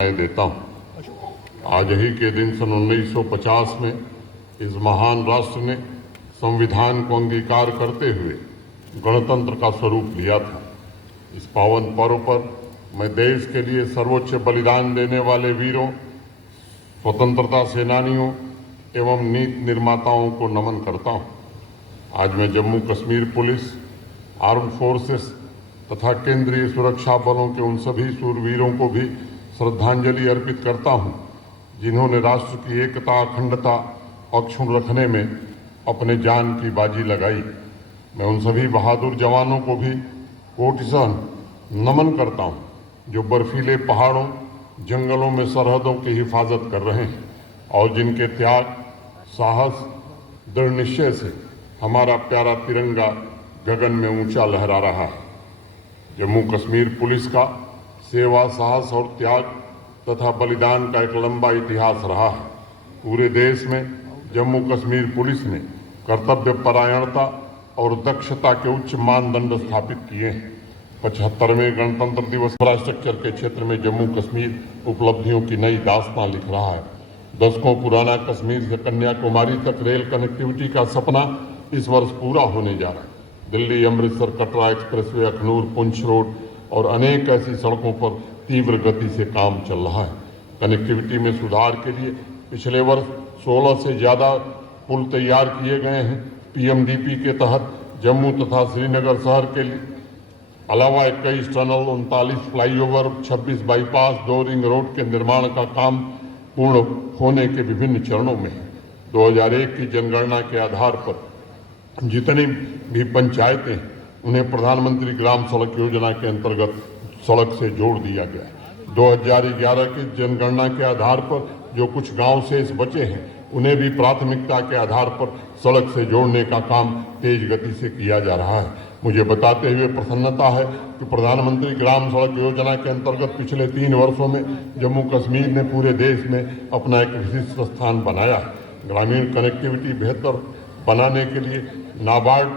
देता हूँ। आज ही के दिन सन 1950 में इस महान राष्ट्र ने संविधान को अंगीकार करते हुए गणतंत्र का स्वरूप लिया था। इस पावन पर्व पर मैं देश के लिए सर्वोच्च बलिदान देने वाले वीरों, स्वतंत्रता सेनानियों एवं नीति निर्माताओं को नमन करता हूँ। आज मैं Jammu Kashmir police, arm forces तथा केंद्रीय सुरक्षा बलों के उन सभी शूरवीरों को भी श्रद्धांजलि अर्पित करता हूं, जिन्होंने राष्ट्र की एकता, अखंडता अक्षुण्ण रखने में अपने जान की बाजी लगाई। मैं उन सभी बहादुर जवानों को भी कोटिशः नमन करता हूं, जो बर्फीले पहाड़ों, जंगलों में सरहदों की हिफाजत कर रहे हैं और जिनके त्याग, साहस, दृढ़ निश्चय से हमारा प्यारा तिरंगा गगन में ऊंचा लहरा रहा है। जम्मू कश्मीर पुलिस का सेवा, साहस और त्याग तथा बलिदान का एक लंबा इतिहास रहा है। पूरे देश में जम्मू कश्मीर पुलिस ने कर्तव्य परायणता और दक्षता के उच्च मानदंड स्थापित किए हैं। 75वें गणतंत्र दिवस इंफ्रास्ट्रक्चर के क्षेत्र में जम्मू कश्मीर उपलब्धियों की नई दास्तां लिख रहा है। दशकों पुराना कश्मीर से कन्याकुमारी तक रेल कनेक्टिविटी का सपना इस वर्ष पूरा होने जा रहा है। दिल्ली, अमृतसर, कटरा एक्सप्रेसवे, अखनूर, पुंछ रोड और अनेक ऐसी सड़कों पर तीव्र गति से काम चल रहा है। कनेक्टिविटी में सुधार के लिए पिछले वर्ष 16 से ज़्यादा पुल तैयार किए गए हैं। पीएमडीपी के तहत जम्मू तथा श्रीनगर शहर के अलावा 21 tunnel, 39 flyover, 26 bypass, 2 ring road के निर्माण का काम पूर्ण होने के विभिन्न चरणों में है। 2001 की जनगणना के आधार पर जितनी भी पंचायतें हैं, उन्हें प्रधानमंत्री ग्राम सड़क योजना के अंतर्गत सड़क से जोड़ दिया गया है। 2011 की जनगणना के आधार पर जो कुछ गांव शेष बचे हैं, उन्हें भी प्राथमिकता के आधार पर सड़क से जोड़ने का काम तेज गति से किया जा रहा है। मुझे बताते हुए प्रसन्नता है कि प्रधानमंत्री ग्राम सड़क योजना के अंतर्गत पिछले 3 वर्षों में जम्मू कश्मीर ने पूरे देश में अपना एक विशिष्ट स्थान बनाया है। ग्रामीण कनेक्टिविटी बेहतर बनाने के लिए नाबार्ड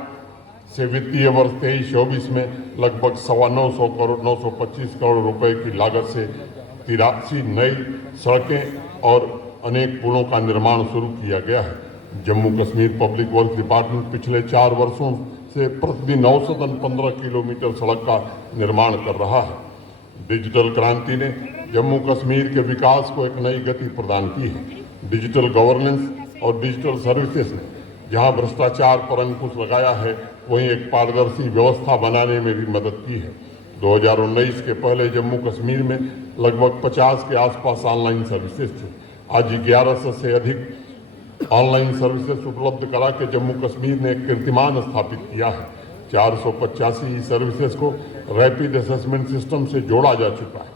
से वित्तीय वर्ष 23-24 में लगभग 925 करोड़ रुपए की लागत से 83 नई सड़कें और अनेक पुलों का निर्माण शुरू किया गया है। Jammu Kashmir public work department पिछले 4 वर्षों से प्रतिदिन औसतन 15 किलोमीटर सड़क का निर्माण कर रहा है। डिजिटल क्रांति ने जम्मू कश्मीर के विकास को एक नई गति प्रदान की है। डिजिटल गवर्नेंस और डिजिटल सर्विसेज ने जहां भ्रष्टाचार पर अंकुश लगाया है, वहीं एक पारदर्शी व्यवस्था बनाने में भी मदद की है। 2019 के पहले जम्मू कश्मीर में लगभग 50 के आसपास ऑनलाइन सर्विसेज थे। आज 1100 से अधिक ऑनलाइन सर्विसेज उपलब्ध करा के जम्मू कश्मीर ने एक कीर्तिमान स्थापित किया है। 485 सर्विसेज को रैपिड असेसमेंट सिस्टम से जोड़ा जा चुका है।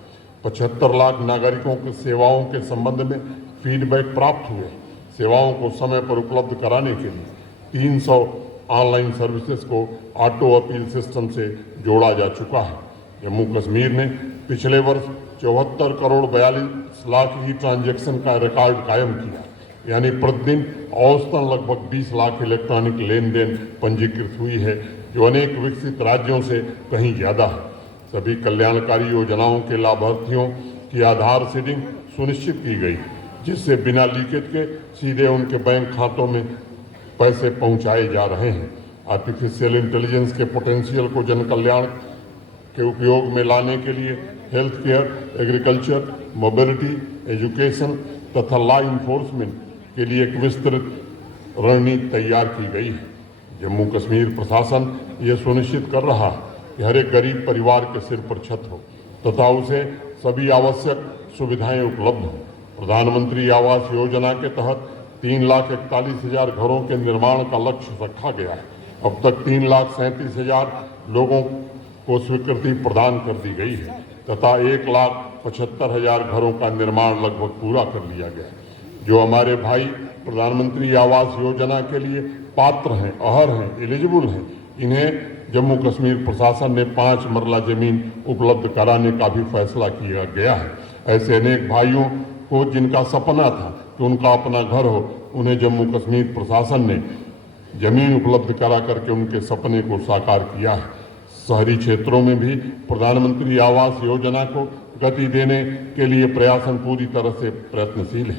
75 लाख नागरिकों की सेवाओं के संबंध में फीडबैक प्राप्त हुए। सेवाओं को समय पर उपलब्ध कराने के लिए 300 ऑनलाइन सर्विसेज को ऑटो अपील सिस्टम से जोड़ा जा चुका है। जम्मू कश्मीर ने पिछले वर्ष 74 करोड़ 42 लाख ही ट्रांजैक्शन का रिकॉर्ड कायम किया, यानी प्रतिदिन औसतन लगभग 20 लाख इलेक्ट्रॉनिक लेन देन पंजीकृत हुई है, जो अनेक विकसित राज्यों से कहीं ज़्यादा है। सभी कल्याणकारी योजनाओं के लाभार्थियों की आधार सीडिंग सुनिश्चित की गई, जिससे बिना लीकेज के सीधे उनके बैंक खातों में पैसे पहुंचाए जा रहे हैं। आर्टिफिशियल इंटेलिजेंस के पोटेंशियल को जन कल्याण के उपयोग में लाने के लिए health care, agriculture, mobility, education तथा लॉ इन्फोर्समेंट के लिए एक विस्तृत रणनीति तैयार की गई है। जम्मू कश्मीर प्रशासन ये सुनिश्चित कर रहा है कि हर एक गरीब परिवार के सिर पर छत हो तथा उसे सभी आवश्यक सुविधाएं उपलब्ध हों। प्रधानमंत्री आवास योजना के तहत 3,41,000 घरों के निर्माण का लक्ष्य रखा गया है। अब तक 3,37,000 लोगों को स्वीकृति प्रदान कर दी गई है तथा 1,75,000 घरों का निर्माण लगभग पूरा कर लिया गया है। जो हमारे भाई प्रधानमंत्री आवास योजना के लिए पात्र हैं, अहर हैं, एलिजिबल हैं, इन्हें जम्मू कश्मीर प्रशासन ने 5 मरला जमीन उपलब्ध कराने का भी फैसला किया गया है। ऐसे अनेक भाइयों को जिनका सपना था कि उनका अपना घर हो, उन्हें जम्मू कश्मीर प्रशासन ने जमीन उपलब्ध करा करके उनके सपने को साकार किया है। शहरी क्षेत्रों में भी प्रधानमंत्री आवास योजना को गति देने के लिए प्रयासन पूरी तरह से प्रयत्नशील है।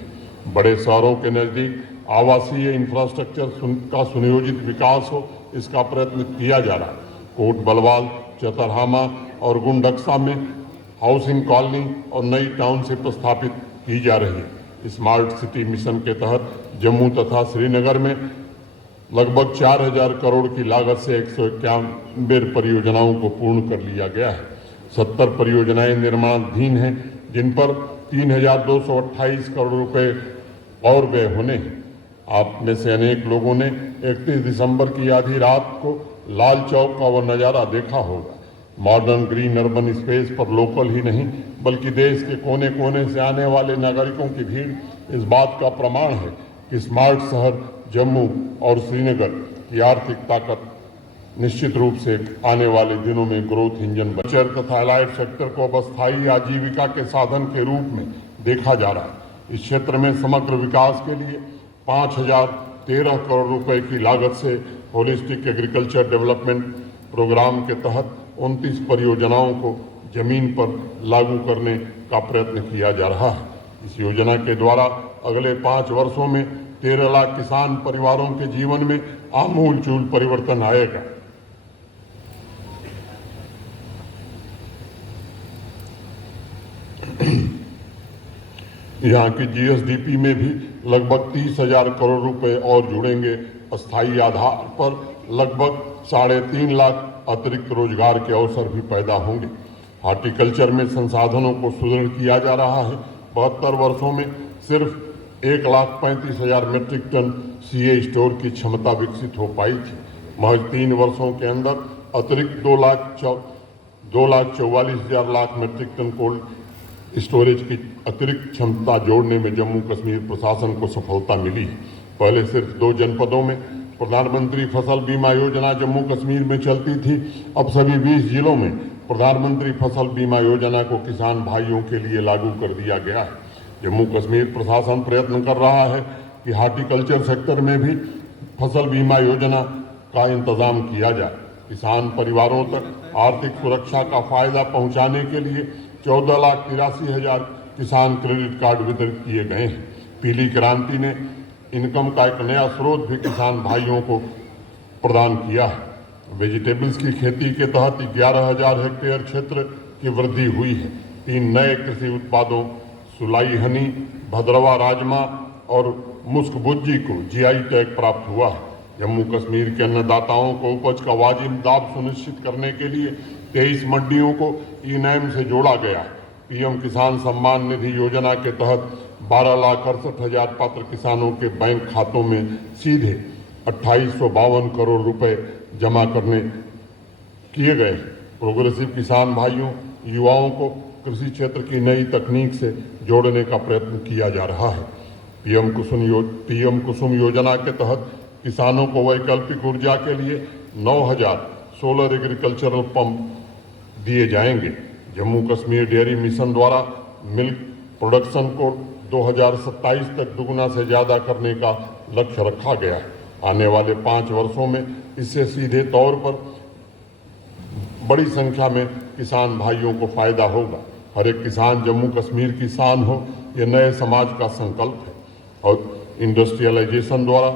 बड़े शहरों के नज़दीक आवासीय इंफ्रास्ट्रक्चर का सुनियोजित विकास हो, इसका प्रयत्न किया जा रहा है। कोट बलवाल, चतरहामा और गुंडक्सा में हाउसिंग कॉलोनी और नई टाउनशिप स्थापित की जा रही है। स्मार्ट सिटी मिशन के तहत जम्मू तथा श्रीनगर में लगभग 4000 करोड़ की लागत से 191 परियोजनाओं को पूर्ण कर लिया गया है। 70 परियोजनाएं निर्माणाधीन हैं, जिन पर 3228 करोड़ रुपए और व्यय होने हैं। आप में से अनेक लोगों ने 31 दिसंबर की आधी रात को लाल चौक का वो नज़ारा देखा होगा। मॉडर्न ग्रीन अर्बन स्पेस पर लोकल ही नहीं बल्कि देश के कोने कोने से आने वाले नागरिकों की भीड़ इस बात का प्रमाण है कि स्मार्ट शहर जम्मू और श्रीनगर की आर्थिक ताकत निश्चित रूप से आने वाले दिनों में ग्रोथ इंजन बचर तथा एलाइड सेक्टर को अब स्थायी आजीविका के साधन के रूप में देखा जा रहा है। इस क्षेत्र में समग्र विकास के लिए 5013 करोड़ रुपए की लागत से होलिस्टिक एग्रीकल्चर डेवलपमेंट प्रोग्राम के तहत 29 परियोजनाओं को जमीन पर लागू करने का प्रयत्न किया जा रहा है। इस योजना के द्वारा अगले 5 वर्षों में 13 लाख किसान परिवारों के जीवन में आमूलचूल परिवर्तन आएगा। यहाँ की जीएसडीपी में भी लगभग 30,000 करोड़ रुपए और जुड़ेंगे। अस्थायी आधार पर लगभग 3.5 लाख अतिरिक्त रोजगार के अवसर भी पैदा होंगे। हॉर्टिकल्चर में संसाधनों को सुदृढ़ किया जा रहा है। 72 वर्षों में सिर्फ 1,35,000 मीट्रिक टन सीए स्टोर की क्षमता विकसित हो पाई थी। महज 3 वर्षों के अंदर अतिरिक्त 2,44,000 lakh metric ton cold storage की अतिरिक्त क्षमता जोड़ने में जम्मू कश्मीर प्रशासन को सफलता मिली है। पहले सिर्फ 2 जनपदों में प्रधानमंत्री फसल बीमा योजना जम्मू कश्मीर में चलती थी। अब सभी 20 जिलों में प्रधानमंत्री फसल बीमा योजना को किसान भाइयों के लिए लागू कर दिया गया है। जम्मू कश्मीर प्रशासन प्रयत्न कर रहा है कि हॉर्टिकल्चर सेक्टर में भी फसल बीमा योजना का इंतजाम किया जाए। किसान परिवारों तक आर्थिक सुरक्षा का फायदा पहुंचाने के लिए 14,83,000 किसान क्रेडिट कार्ड वितरित किए गए हैं। पीली क्रांति ने इनकम का एक नया स्रोत भी किसान भाइयों को प्रदान किया है। वेजिटेबल्स की खेती के तहत 11,000 हेक्टेयर क्षेत्र की वृद्धि हुई है। 3 नए कृषि उत्पादों सुलाई हनी, भद्रवा राजमा और मुस्क भुज्जी को जीआई टैग प्राप्त हुआ है। जम्मू कश्मीर के अन्नदाताओं को उपज का वाजिब दाम सुनिश्चित करने के लिए 23 मंडियों को ई-नैम से जोड़ा गया है। पीएम किसान सम्मान निधि योजना के तहत 12,68,000 पात्र किसानों के बैंक खातों में सीधे 2852 करोड़ रुपए जमा करने किए गए। प्रोग्रेसिव किसान भाइयों, युवाओं को कृषि क्षेत्र की नई तकनीक से जोड़ने का प्रयत्न किया जा रहा है। पीएम कुसुम योजना के तहत किसानों को वैकल्पिक ऊर्जा के लिए 9,000 सोलर एग्रीकल्चरल पंप दिए जाएंगे। जम्मू कश्मीर डेयरी मिशन द्वारा मिल्क प्रोडक्शन को 2027 तक दुगना से ज़्यादा करने का लक्ष्य रखा गया है। आने वाले 5 वर्षों में इससे सीधे तौर पर बड़ी संख्या में किसान भाइयों को फायदा होगा। हर एक किसान जम्मू कश्मीर की शान हो, ये नए समाज का संकल्प है। और इंडस्ट्रियलाइजेशन द्वारा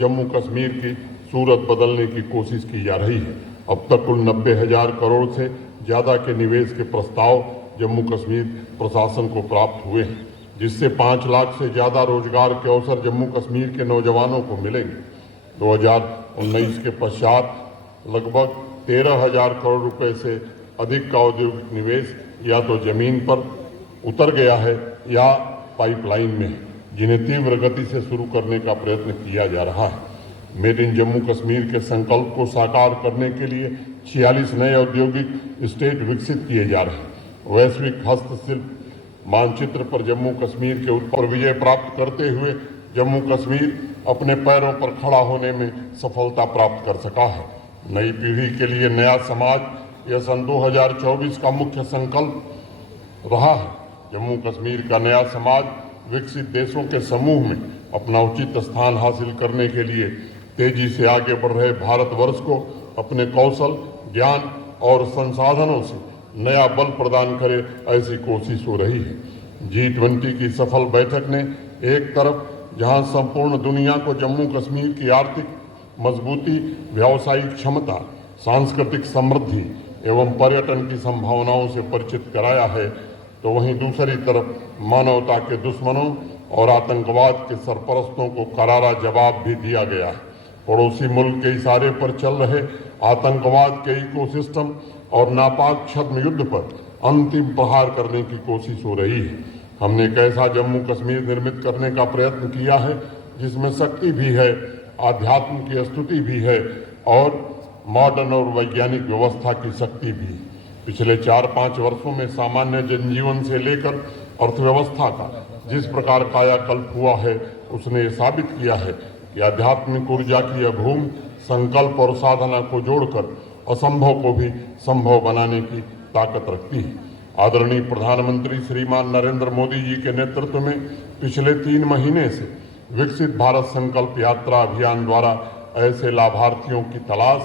जम्मू कश्मीर की सूरत बदलने की कोशिश की जा रही है। अब तक कुल 90,000 करोड़ से ज़्यादा के निवेश के प्रस्ताव जम्मू कश्मीर प्रशासन को प्राप्त हुए हैं, जिससे 5 लाख से ज़्यादा रोजगार के अवसर जम्मू कश्मीर के नौजवानों को मिलेंगे। 2019 के पश्चात लगभग 13,000 करोड़ रुपए से अधिक का औद्योगिक निवेश या तो जमीन पर उतर गया है या पाइपलाइन में है, जिन्हें तीव्र गति से शुरू करने का प्रयत्न किया जा रहा है। मेड इन जम्मू कश्मीर के संकल्प को साकार करने के लिए 46 नए औद्योगिक स्टेट विकसित किए जा रहे हैं। वैश्विक हस्तशिल्प मानचित्र पर जम्मू कश्मीर के ऊपर विजय प्राप्त करते हुए जम्मू कश्मीर अपने पैरों पर खड़ा होने में सफलता प्राप्त कर सका है। नई पीढ़ी के लिए नया समाज यह सन 2024 का मुख्य संकल्प रहा है। जम्मू कश्मीर का नया समाज विकसित देशों के समूह में अपना उचित स्थान हासिल करने के लिए तेजी से आगे बढ़ रहे भारतवर्ष को अपने कौशल, ज्ञान और संसाधनों से नया बल प्रदान करे, ऐसी कोशिश हो रही है। G20 की सफल बैठक ने एक तरफ जहां संपूर्ण दुनिया को जम्मू कश्मीर की आर्थिक मजबूती, व्यावसायिक क्षमता, सांस्कृतिक समृद्धि एवं पर्यटन की संभावनाओं से परिचित कराया है, तो वहीं दूसरी तरफ मानवता के दुश्मनों और आतंकवाद के सरपरस्तों को करारा जवाब भी दिया गया है। पड़ोसी मुल्क के इशारे पर चल रहे आतंकवाद के इकोसिस्टम और नापाक छद्म युद्ध पर अंतिम प्रहार करने की कोशिश हो रही है। हमने एक ऐसा जम्मू कश्मीर निर्मित करने का प्रयत्न किया है जिसमें शक्ति भी है, आध्यात्म की स्तुति भी है और मॉडर्न और वैज्ञानिक व्यवस्था की शक्ति भी। पिछले 4-5 वर्षों में सामान्य जनजीवन से लेकर अर्थव्यवस्था का जिस प्रकार कायाकल्प हुआ है, उसने ये साबित किया है कि आध्यात्मिक ऊर्जा की यह भूमि संकल्प और साधना को जोड़कर असंभव को भी संभव बनाने की ताकत रखती है। आदरणीय प्रधानमंत्री श्रीमान नरेंद्र मोदी जी के नेतृत्व में पिछले 3 महीने से विकसित भारत संकल्प यात्रा अभियान द्वारा ऐसे लाभार्थियों की तलाश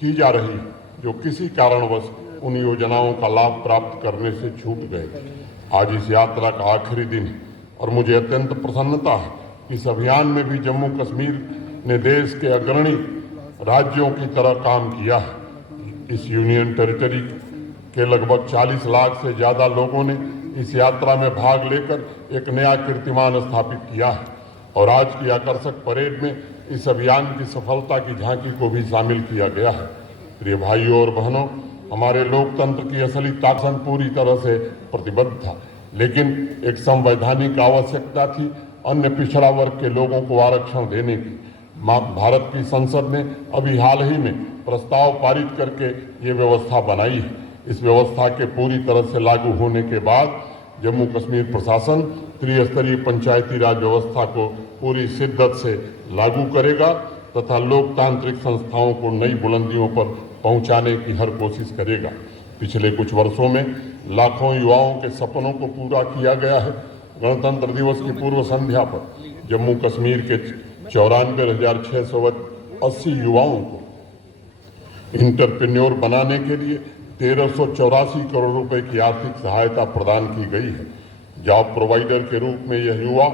की जा रही है जो किसी कारणवश उन योजनाओं का लाभ प्राप्त करने से छूट गए। आज इस यात्रा का आखिरी दिन है और मुझे अत्यंत प्रसन्नता है कि इस अभियान में भी जम्मू कश्मीर ने देश के अग्रणी राज्यों की तरह काम किया है। इस यूनियन टेरिटरी के लगभग 40 लाख से ज़्यादा लोगों ने इस यात्रा में भाग लेकर एक नया कीर्तिमान स्थापित किया है और आज की आकर्षक परेड में इस अभियान की सफलता की झांकी को भी शामिल किया गया है। प्रिय भाइयों और बहनों, हमारे लोकतंत्र की असली ताकत पूरी तरह से प्रतिबद्ध था, लेकिन एक संवैधानिक आवश्यकता थी अन्य पिछड़ा वर्ग के लोगों को आरक्षण देने की। भारत की संसद ने अभी हाल ही में प्रस्ताव पारित करके ये व्यवस्था बनाई है। इस व्यवस्था के पूरी तरह से लागू होने के बाद जम्मू कश्मीर प्रशासन त्रिस्तरीय पंचायती राज व्यवस्था को पूरी शिद्दत से लागू करेगा तथा लोकतांत्रिक संस्थाओं को नई बुलंदियों पर पहुंचाने की हर कोशिश करेगा। पिछले कुछ वर्षों में लाखों युवाओं के सपनों को पूरा किया गया है। गणतंत्र दिवस की पूर्व संध्या पर जम्मू कश्मीर के 94,680 युवाओं को इंटरप्रेन्योर बनाने के लिए 1384 करोड़ रुपए की आर्थिक सहायता प्रदान की गई है। जॉब प्रोवाइडर के रूप में यह युवा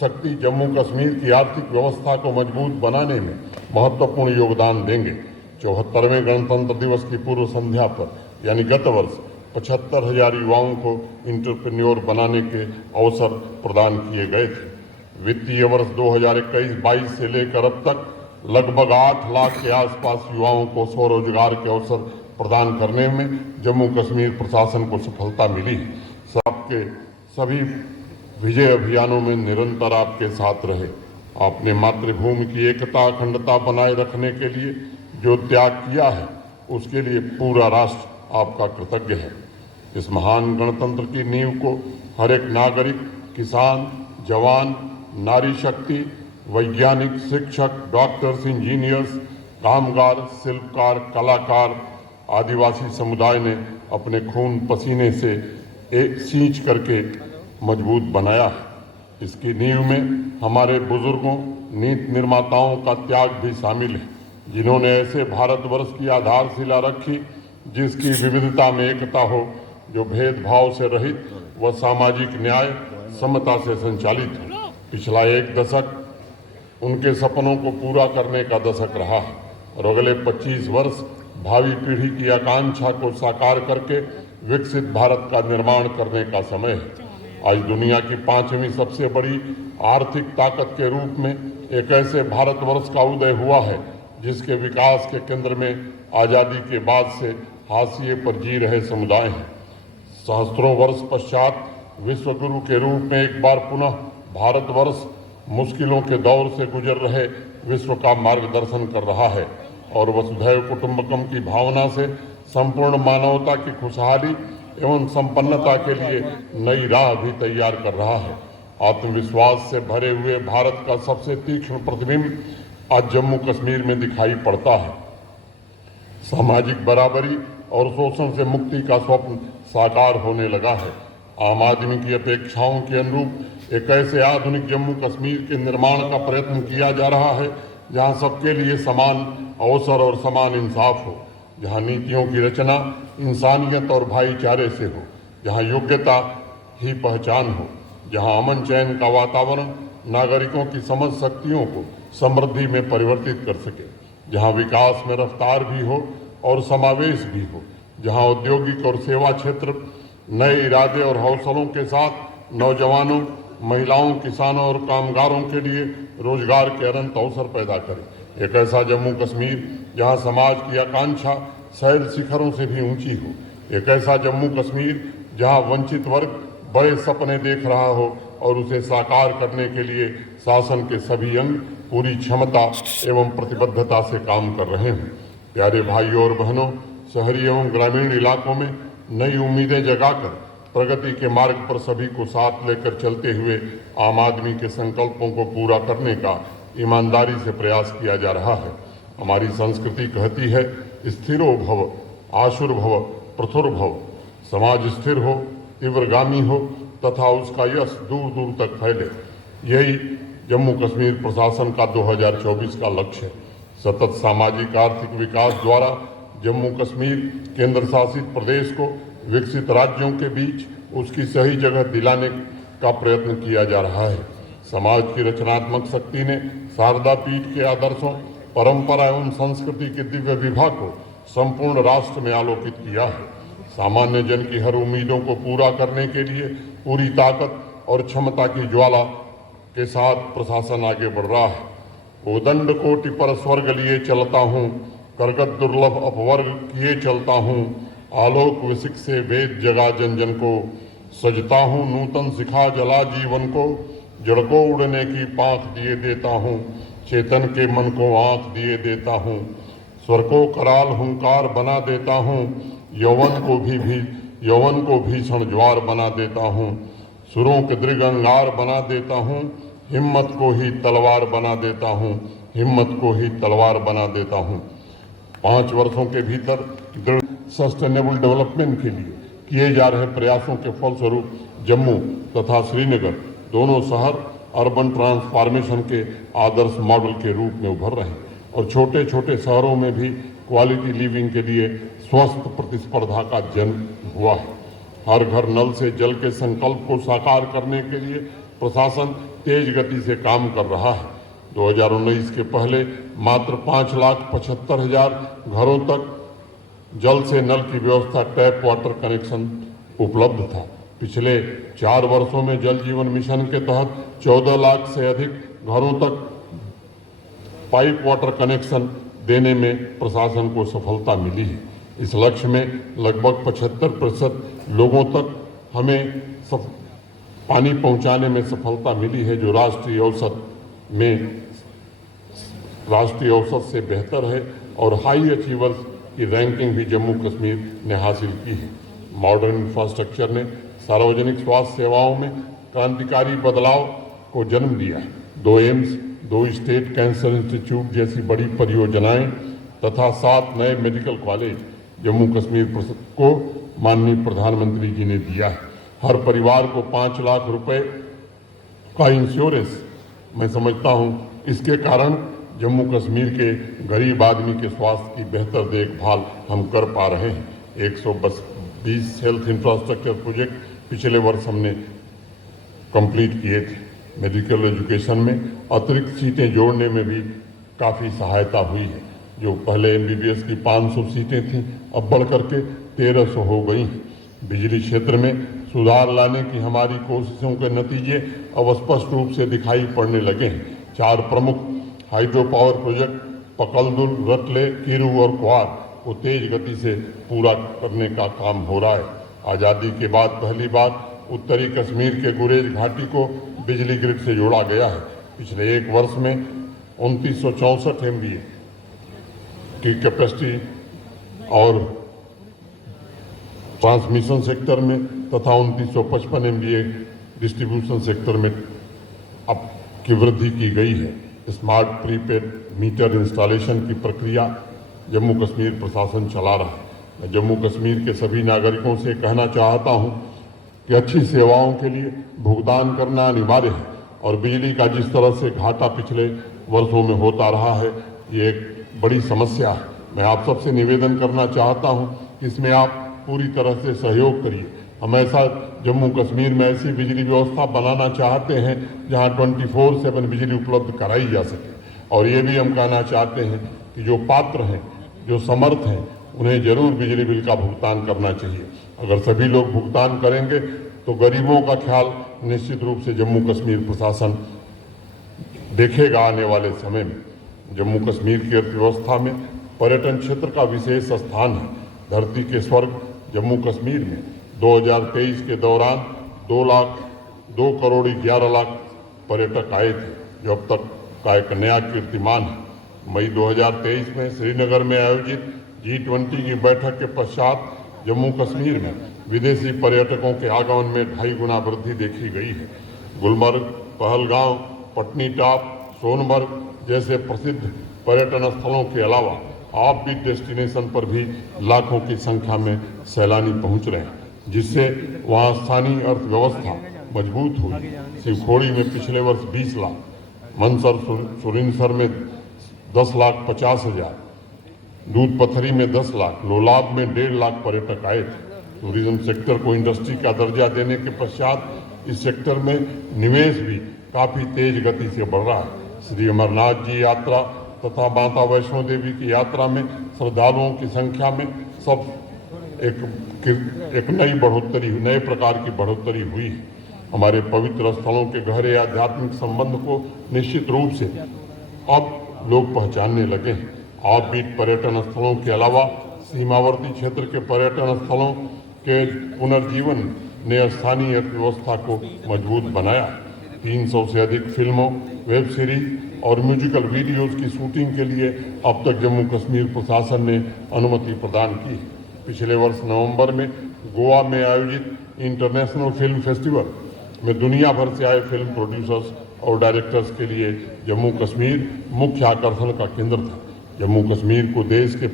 शक्ति जम्मू कश्मीर की आर्थिक व्यवस्था को मजबूत बनाने में महत्वपूर्ण योगदान देंगे। 74वें गणतंत्र दिवस की पूर्व संध्या पर यानी गत वर्ष 75,000 युवाओं को इंटरप्रेन्योर बनाने के अवसर प्रदान किए गए थे। वित्तीय वर्ष 2021-22 से लेकर अब तक लगभग 8 लाख के आसपास युवाओं को स्वरोजगार के अवसर प्रदान करने में जम्मू कश्मीर प्रशासन को सफलता मिली। सबके सभी विजय अभियानों में निरंतर आपके साथ रहे। आपने मातृभूमि की एकता अखंडता बनाए रखने के लिए जो त्याग किया है, उसके लिए पूरा राष्ट्र आपका कृतज्ञ है। इस महान गणतंत्र की नींव को हर एक नागरिक, किसान, जवान, नारी शक्ति, वैज्ञानिक, शिक्षक, डॉक्टर्स, इंजीनियर्स, कामगार, शिल्पकार, कलाकार, आदिवासी समुदाय ने अपने खून पसीने से एक सींच करके मजबूत बनाया है। इसकी नींव में हमारे बुजुर्गों, नीति निर्माताओं का त्याग भी शामिल है, जिन्होंने ऐसे भारतवर्ष की आधारशिला रखी जिसकी विविधता में एकता हो, जो भेदभाव से रहित व सामाजिक न्याय समता से संचालित है। पिछला एक दशक उनके सपनों को पूरा करने का दशक रहा है और अगले 25 वर्ष भावी पीढ़ी की आकांक्षा को साकार करके विकसित भारत का निर्माण करने का समय है। आज दुनिया की 5वीं सबसे बड़ी आर्थिक ताकत के रूप में एक ऐसे भारतवर्ष का उदय हुआ है जिसके विकास के केंद्र में आज़ादी के बाद से हाशिए पर जी रहे समुदाय हैं। सहस्त्रों वर्ष पश्चात विश्व गुरु के रूप में एक बार पुनः भारतवर्ष मुश्किलों के दौर से गुजर रहे विश्व का मार्गदर्शन कर रहा है और वसुधैव कुटुंबकम की भावना से संपूर्ण मानवता की खुशहाली एवं संपन्नता के लिए नई राह भी तैयार कर रहा है। आत्मविश्वास से भरे हुए भारत का सबसे तीक्ष्ण प्रतिबिंब आज जम्मू कश्मीर में दिखाई पड़ता है। सामाजिक बराबरी और शोषण से मुक्ति का स्वप्न साकार होने लगा है। आम आदमी की अपेक्षाओं के अनुरूप एक ऐसे आधुनिक जम्मू कश्मीर के निर्माण का प्रयत्न किया जा रहा है जहां सबके लिए समान अवसर और समान इंसाफ हो। जहाँ नीतियों की रचना इंसानियत और भाईचारे से हो, जहाँ योग्यता ही पहचान हो, जहाँ अमन चैन का वातावरण नागरिकों की समझ शक्तियों को समृद्धि में परिवर्तित कर सके, जहाँ विकास में रफ्तार भी हो और समावेश भी हो, जहाँ औद्योगिक और सेवा क्षेत्र नए इरादे और हौसलों के साथ नौजवानों, महिलाओं, किसानों और कामगारों के लिए रोजगार के अनंत अवसर पैदा करे। एक ऐसा जम्मू कश्मीर जहां समाज की आकांक्षा शहर शिखरों से भी ऊंची हो। एक ऐसा जम्मू कश्मीर जहां वंचित वर्ग बड़े सपने देख रहा हो और उसे साकार करने के लिए शासन के सभी अंग पूरी क्षमता एवं प्रतिबद्धता से काम कर रहे हैं। प्यारे भाइयों और बहनों, शहरी एवं ग्रामीण इलाकों में नई उम्मीदें जगाकर प्रगति के मार्ग पर सभी को साथ लेकर चलते हुए आम आदमी के संकल्पों को पूरा करने का ईमानदारी से प्रयास किया जा रहा है। हमारी संस्कृति कहती है, स्थिरो भव, आशुर्भव, प्रथुर्भव। समाज स्थिर हो, तीव्रगामी हो तथा उसका यश दूर दूर तक फैले, यही जम्मू कश्मीर प्रशासन का 2024 का लक्ष्य है। सतत सामाजिक आर्थिक विकास द्वारा जम्मू कश्मीर केंद्र शासित प्रदेश को विकसित राज्यों के बीच उसकी सही जगह दिलाने का प्रयत्न किया जा रहा है। समाज की रचनात्मक शक्ति ने शारदा पीठ के आदर्शों, परंपरा एवं संस्कृति के दिव्य विभा को संपूर्ण राष्ट्र में आलोकित किया है। सामान्य जन की हर उम्मीदों को पूरा करने के लिए पूरी ताकत और क्षमता की ज्वाला के साथ प्रशासन आगे बढ़ रहा है। उदंड कोटि पर स्वर्ग लिए चलता हूँ, करगत दुर्लभ अपवर्ग किए चलता हूँ, आलोक विसिक से वेद जगा जन जन को, सजता हूँ नूतन सिखा जला जीवन को, जड़ को उड़ने की पांख दिए देता हूँ, चेतन के मन को आंख दिए देता हूँ, स्वर को कराल हुंकार बना देता हूँ, यौवन को भीषण ज्वार बना देता हूँ, सुरों के दृढ़ अंगार बना देता हूँ, हिम्मत को ही तलवार बना देता हूँ, हिम्मत को ही तलवार बना देता हूँ। 5 वर्षों के भीतर दृढ़ सस्टेनेबल डेवलपमेंट के लिए किए जा रहे प्रयासों के फलस्वरूप जम्मू तथा श्रीनगर दोनों शहर अर्बन ट्रांसफॉर्मेशन के आदर्श मॉडल के रूप में उभर रहे हैं और छोटे छोटे शहरों में भी क्वालिटी लिविंग के लिए स्वस्थ प्रतिस्पर्धा का जन्म हुआ है। हर घर नल से जल के संकल्प को साकार करने के लिए प्रशासन तेज गति से काम कर रहा है। 2019 के पहले मात्र 5,75,000 घरों तक जल से नल की व्यवस्था, टैप वाटर कनेक्शन उपलब्ध था। पिछले 4 वर्षों में जल जीवन मिशन के तहत 14 लाख से अधिक घरों तक पाइप वाटर कनेक्शन देने में प्रशासन को सफलता मिली है। इस लक्ष्य में लगभग 75% लोगों तक हमें पानी पहुंचाने में सफलता मिली है, जो राष्ट्रीय औसत से बेहतर है और हाई अचीवर्स की रैंकिंग भी जम्मू कश्मीर ने हासिल की है। मॉडर्न इंफ्रास्ट्रक्चर ने सार्वजनिक स्वास्थ्य सेवाओं में क्रांतिकारी बदलाव को जन्म दिया है। 2 एम्स, 2 स्टेट कैंसर इंस्टीट्यूट जैसी बड़ी परियोजनाएं तथा 7 नए मेडिकल कॉलेज जम्मू कश्मीर को माननीय प्रधानमंत्री जी ने दिया है। हर परिवार को 5 लाख रुपए का इंश्योरेंस, मैं समझता हूं इसके कारण जम्मू कश्मीर के गरीब आदमी के स्वास्थ्य की बेहतर देखभाल हम कर पा रहे हैं। 120 हेल्थ इंफ्रास्ट्रक्चर प्रोजेक्ट पिछले वर्ष हमने कंप्लीट किए थे। मेडिकल एजुकेशन में अतिरिक्त सीटें जोड़ने में भी काफ़ी सहायता हुई है। जो पहले MBBS की 500 सीटें थीं, अब बढ़ करके 1300 हो गई हैं। बिजली क्षेत्र में सुधार लाने की हमारी कोशिशों के नतीजे अब स्पष्ट रूप से दिखाई पड़ने लगे हैं। 4 प्रमुख hydro power project Pakaldul, रटले, Kiru और क्वार को तेज गति से पूरा करने का काम हो रहा है। आज़ादी के बाद पहली बार उत्तरी कश्मीर के गुरेज घाटी को बिजली ग्रिड से जोड़ा गया है। पिछले 1 वर्ष में 2964 MVA की कैपेसिटी और ट्रांसमिशन सेक्टर में तथा 2955 MVA डिस्ट्रीब्यूशन सेक्टर में अब की वृद्धि की गई है। स्मार्ट प्रीपेड मीटर इंस्टॉलेशन की प्रक्रिया जम्मू कश्मीर प्रशासन चला रहा है। मैं जम्मू कश्मीर के सभी नागरिकों से कहना चाहता हूं कि अच्छी सेवाओं के लिए भुगतान करना अनिवार्य है और बिजली का जिस तरह से घाटा पिछले वर्षों में होता रहा है, ये एक बड़ी समस्या है। मैं आप सबसे निवेदन करना चाहता हूं कि इसमें आप पूरी तरह से सहयोग करिए। हम ऐसा जम्मू कश्मीर में ऐसी बिजली व्यवस्था बनाना चाहते हैं जहां 24/7 बिजली उपलब्ध कराई जा सके। और ये भी हम कहना चाहते हैं कि जो पात्र हैं, जो समर्थ हैं, उन्हें जरूर बिजली बिल का भुगतान करना चाहिए। अगर सभी लोग भुगतान करेंगे तो गरीबों का ख्याल निश्चित रूप से जम्मू कश्मीर प्रशासन देखेगा। आने वाले समय में जम्मू कश्मीर की अर्थव्यवस्था में पर्यटन क्षेत्र का विशेष स्थान है। धरती के स्वर्ग जम्मू कश्मीर में 2023 के दौरान 2 करोड़ 11 लाख पर्यटक आए थे, जो अब तक का एक नया कीर्तिमान है। मई 2023 में श्रीनगर में आयोजित G20 की बैठक के पश्चात जम्मू कश्मीर में विदेशी पर्यटकों के आगमन में 2.5 गुना वृद्धि देखी गई है। गुलमर्ग, पहलगांव, पटनी टॉप, सोनमर्ग जैसे प्रसिद्ध पर्यटन स्थलों के अलावा ऑफ बीट डेस्टिनेशन पर भी लाखों की संख्या में सैलानी पहुंच रहे हैं, जिससे वहां स्थानीय अर्थव्यवस्था मजबूत हुई। शिवखोड़ी में पिछले वर्ष 20 लाख, मनसर सुरिनसर में 10,50,000, दूध पथरी में 10 लाख, लोलाब में 1.5 लाख पर्यटक आए थे। टूरिज्म सेक्टर को इंडस्ट्री का दर्जा देने के पश्चात इस सेक्टर में निवेश भी काफी तेज गति से बढ़ रहा है। श्री अमरनाथ जी यात्रा तथा माता वैष्णो देवी की यात्रा में श्रद्धालुओं की संख्या में सब एक नई बढ़ोतरी, नए प्रकार की बढ़ोतरी हुई है। हमारे पवित्र स्थलों के गहरे आध्यात्मिक संबंध को निश्चित रूप से अब लोग पहचानने लगे हैं। ऑफ बीट पर्यटन स्थलों के अलावा सीमावर्ती क्षेत्र के पर्यटन स्थलों के पुनर्जीवन ने स्थानीय अर्थव्यवस्था को मजबूत बनाया। 300 से अधिक फिल्मों, वेब सीरीज और म्यूजिकल वीडियोज की शूटिंग के लिए अब तक जम्मू कश्मीर प्रशासन ने अनुमति प्रदान की है। पिछले वर्ष नवंबर में गोवा में आयोजित इंटरनेशनल फिल्म फेस्टिवल में दुनिया भर से आए फिल्म प्रोड्यूसर्स और डायरेक्टर्स के लिए जम्मू कश्मीर मुख्य आकर्षण का केंद्र था। जम्मू कश्मीर को देश के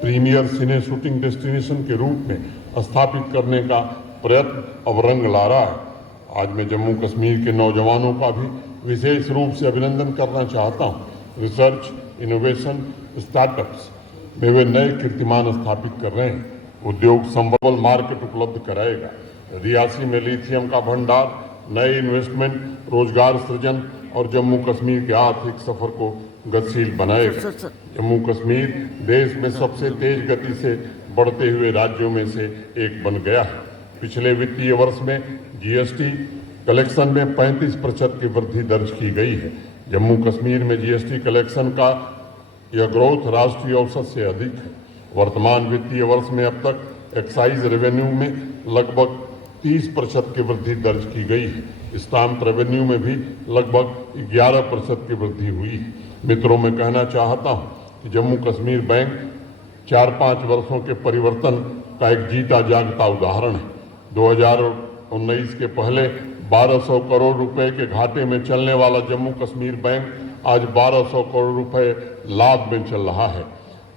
प्रीमियर सिने शूटिंग डेस्टिनेशन के रूप में स्थापित करने का प्रयत्न अब रंग ला रहा है। आज मैं जम्मू कश्मीर के नौजवानों का भी विशेष रूप से अभिनंदन करना चाहता हूँ। रिसर्च, इनोवेशन, स्टार्टअप्स में वे नए कीर्तिमान स्थापित कर रहे हैं। उद्योग संबल मार्केट उपलब्ध कराएगा। रियासी में लिथियम का भंडार नए इन्वेस्टमेंट, रोजगार सृजन और जम्मू कश्मीर के आर्थिक सफर को गतिशील बनाएगा। जम्मू कश्मीर देश में सबसे तेज गति से बढ़ते हुए राज्यों में से एक बन गया है। पिछले वित्तीय वर्ष में जीएसटी कलेक्शन में 35% की वृद्धि दर्ज की गई है। जम्मू कश्मीर में जीएसटी कलेक्शन का यह ग्रोथ राष्ट्रीय औसत से अधिक है। वर्तमान वित्तीय वर्ष में अब तक एक्साइज रेवेन्यू में लगभग 30% की वृद्धि दर्ज की गई है। स्टाम्प रेवेन्यू में भी लगभग 11% की वृद्धि हुई है। मित्रों, मैं कहना चाहता हूं कि जम्मू कश्मीर बैंक 4-5 वर्षों के परिवर्तन का एक जीता जागता उदाहरण है। 2019 के पहले 1200 करोड़ रुपए के घाटे में चलने वाला जम्मू कश्मीर बैंक आज 1200 करोड़ रुपए लाभ में चल रहा है।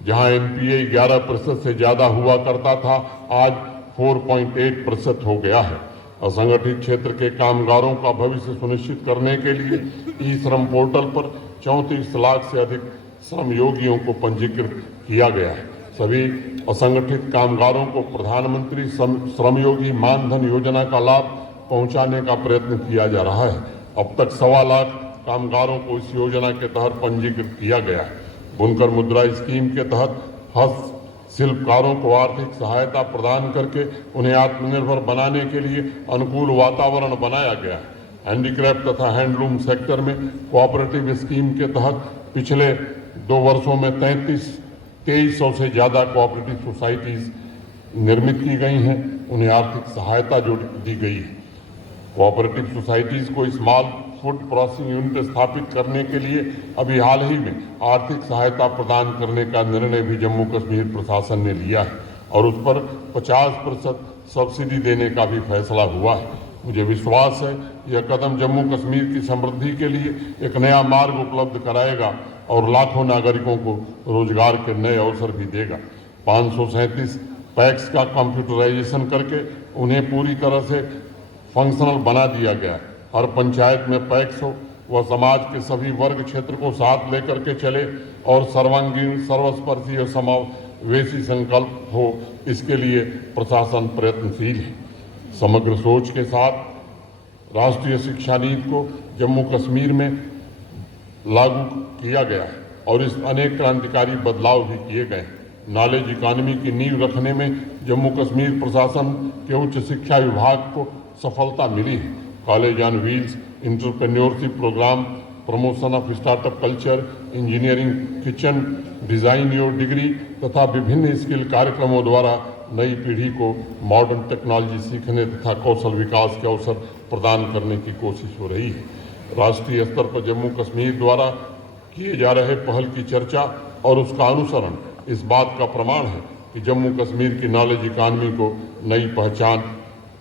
जहां एनपीए 11% से ज्यादा हुआ करता था, आज 4.8% हो गया है। असंगठित क्षेत्र के कामगारों का भविष्य सुनिश्चित करने के लिए ई श्रम पोर्टल पर 34 लाख से अधिक श्रम योगियों को पंजीकृत किया गया है। सभी असंगठित कामगारों को प्रधानमंत्री श्रमयोगी मानधन योजना का लाभ पहुंचाने का प्रयत्न किया जा रहा है। अब तक 1.25 लाख कामगारों को इस योजना के तहत पंजीकृत किया गया है। बुनकर मुद्रा स्कीम के तहत हस्तशिल्पकारों को आर्थिक सहायता प्रदान करके उन्हें आत्मनिर्भर बनाने के लिए अनुकूल वातावरण बनाया गया है। हैंडीक्राफ्ट तथा हैंडलूम सेक्टर में कोऑपरेटिव स्कीम के तहत पिछले 2 वर्षों में 2300 से ज्यादा कोऑपरेटिव सोसाइटीज निर्मित की गई हैं। उन्हें आर्थिक सहायता दी गई है। कोऑपरेटिव सोसाइटीज को स्मॉल फूड प्रोसेसिंग यूनिट स्थापित करने के लिए अभी हाल ही में आर्थिक सहायता प्रदान करने का निर्णय भी जम्मू कश्मीर प्रशासन ने लिया है और उस पर 50% सब्सिडी देने का भी फैसला हुआ है। मुझे विश्वास है यह कदम जम्मू कश्मीर की समृद्धि के लिए एक नया मार्ग उपलब्ध कराएगा और लाखों नागरिकों को रोजगार के नए अवसर भी देगा। 537 पैक्स का कंप्यूटराइजेशन करके उन्हें पूरी तरह से फंक्शनल बना दिया गया है। हर पंचायत में पैक्स हो, वह समाज के सभी वर्ग क्षेत्र को साथ लेकर के चले और सर्वांगीण, सर्वस्पर्शी और समावेशी संकल्प हो, इसके लिए प्रशासन प्रयत्नशील है। समग्र सोच के साथ राष्ट्रीय शिक्षा नीति को जम्मू कश्मीर में लागू किया गया है और इस अनेक क्रांतिकारी बदलाव भी किए गए हैं। नॉलेज इकॉनमी की नींव रखने में जम्मू कश्मीर प्रशासन के उच्च शिक्षा विभाग को सफलता मिली है। College on wheels, entrepreneurship program, promotion of startup culture, engineering, kitchen, design your degree तथा विभिन्न स्किल कार्यक्रमों द्वारा नई पीढ़ी को मॉडर्न टेक्नोलॉजी सीखने तथा कौशल विकास के अवसर प्रदान करने की कोशिश हो रही है। राष्ट्रीय स्तर पर जम्मू कश्मीर द्वारा किए जा रहे पहल की चर्चा और उसका अनुसरण इस बात का प्रमाण है कि जम्मू कश्मीर की नॉलेज इकॉनमी को नई पहचान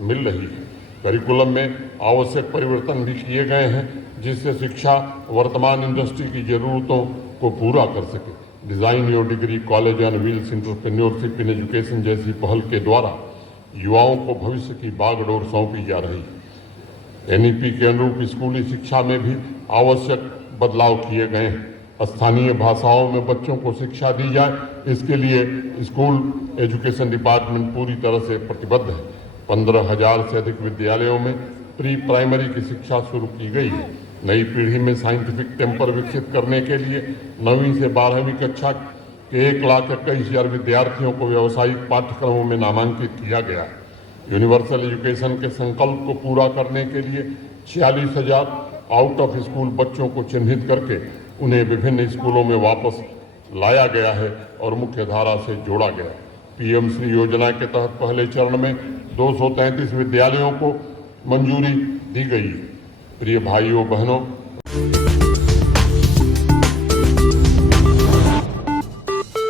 मिल रही है। करिकुलम में आवश्यक परिवर्तन भी किए गए हैं जिससे शिक्षा वर्तमान इंडस्ट्री की जरूरतों को पूरा कर सके। Design your degree, college on wheels, entrepreneurship in education जैसी पहल के द्वारा युवाओं को भविष्य की बागडोर सौंपी जा रही है। एनईपी के अनुरूप स्कूली शिक्षा में भी आवश्यक बदलाव किए गए हैं। स्थानीय भाषाओं में बच्चों को शिक्षा दी जाए, इसके लिए स्कूल एजुकेशन डिपार्टमेंट पूरी तरह से प्रतिबद्ध है। 15,000 से अधिक विद्यालयों में प्री प्राइमरी की शिक्षा शुरू की गई है। नई पीढ़ी में साइंटिफिक टेम्पर विकसित करने के लिए 9वीं से 12वीं कक्षा के 1,21,000 विद्यार्थियों को व्यावसायिक पाठ्यक्रमों में नामांकित किया गया है। यूनिवर्सल एजुकेशन के संकल्प को पूरा करने के लिए 46,000 आउट ऑफ स्कूल बच्चों को चिन्हित करके उन्हें विभिन्न स्कूलों में वापस लाया गया है और मुख्य धारा से जोड़ा गया है। पीएम श्री योजना के तहत पहले चरण में 233 विद्यालयों को मंजूरी दी गई है। प्रिय भाइयों बहनों,